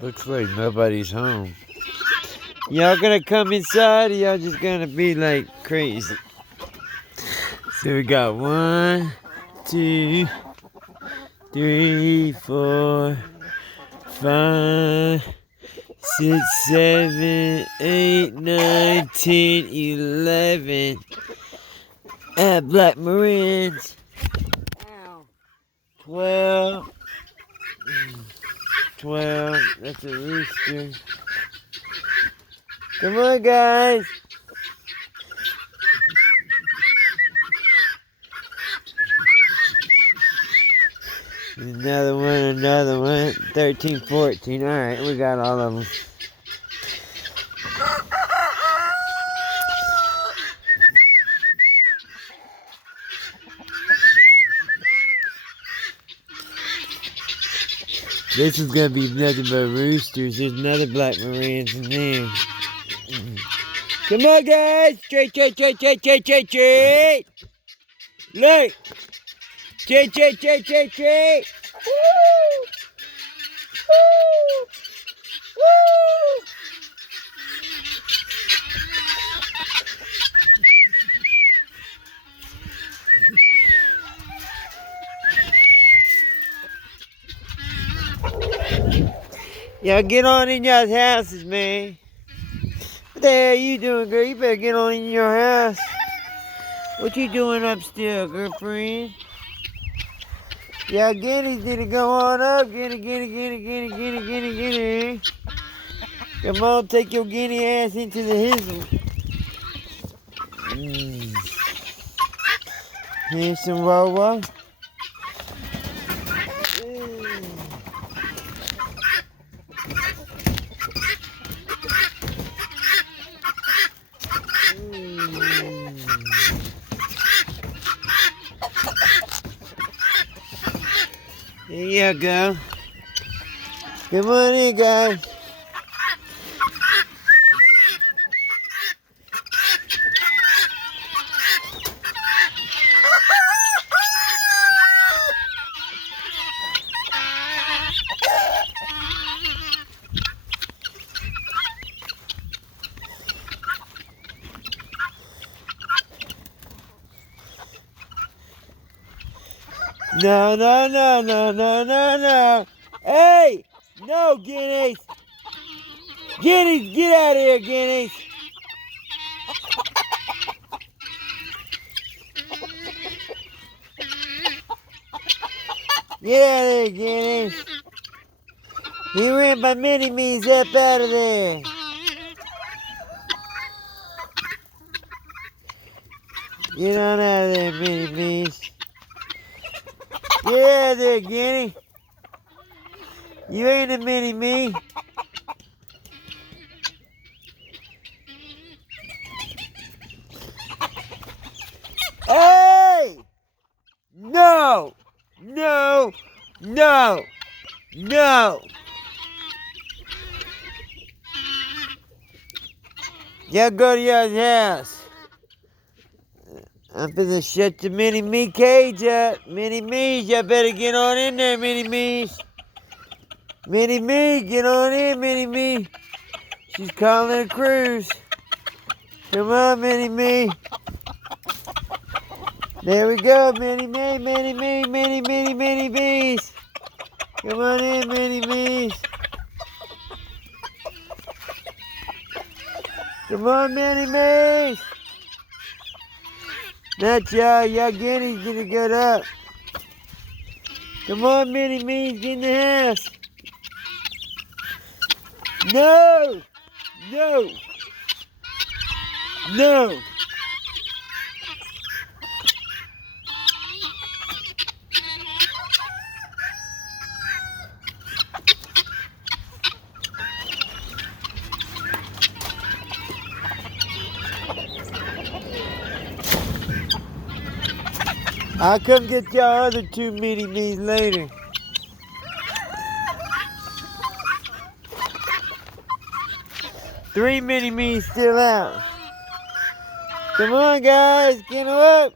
Looks like nobody's home. Y'all gonna come inside or y'all just gonna be like crazy? So we got 1, 2, 3, 4, 5, 6, 7, 8, 9, 10, 11 Black Marines. 12. 12. That's a rooster. Come on, guys. Another one. 13, 14. Alright, we got all of them. This is gonna be nothing but roosters. There's another Black Marines in there. Come on, guys! Straight! Look! Straight! Woo! Woo! Woo! Y'all get on in y'all's houses, man. What the hell are you doing, girl? You better get on in your house. What you doing upstairs, girlfriend? Y'all guineas need to go on up. Guinea. Come on, take your guinea ass into the hizzle. Here's some Wawa. There you go. Come on in, guys. No. Hey! No, guineas! Guineas, get out of here, guineas! Get out of here, guineas! He ran my mini-me's up out of there! Get on out of there, mini-me's! Get out of there, guinea! You ain't a mini-me! Hey! No! Y'all go to y'all's house. I'm finna shut the mini-me cage up. Mini-me's, y'all better get on in there, mini-me's. Mini-me, get on in, mini-me. She's calling a cruise. Come on, mini-me. There we go, mini-me, mini-me's. Come on in, mini-me's. Come on, mini-me's. Not y'all guineas gonna get up. Come on, mini-me's, get in the house. No! I'll come get y'all other 2 mini-me's later. Three mini-me's still out. Come on, guys, get her up.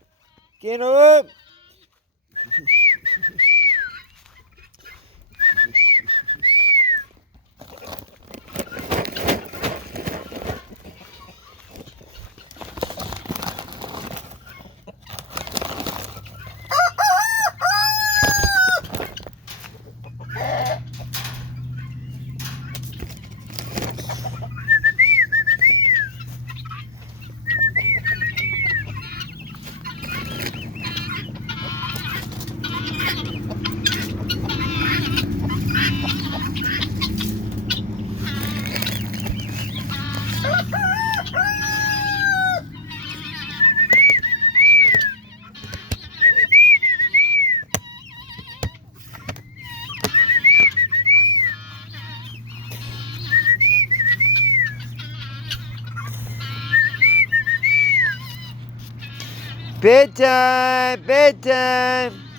Bedtime, bedtime.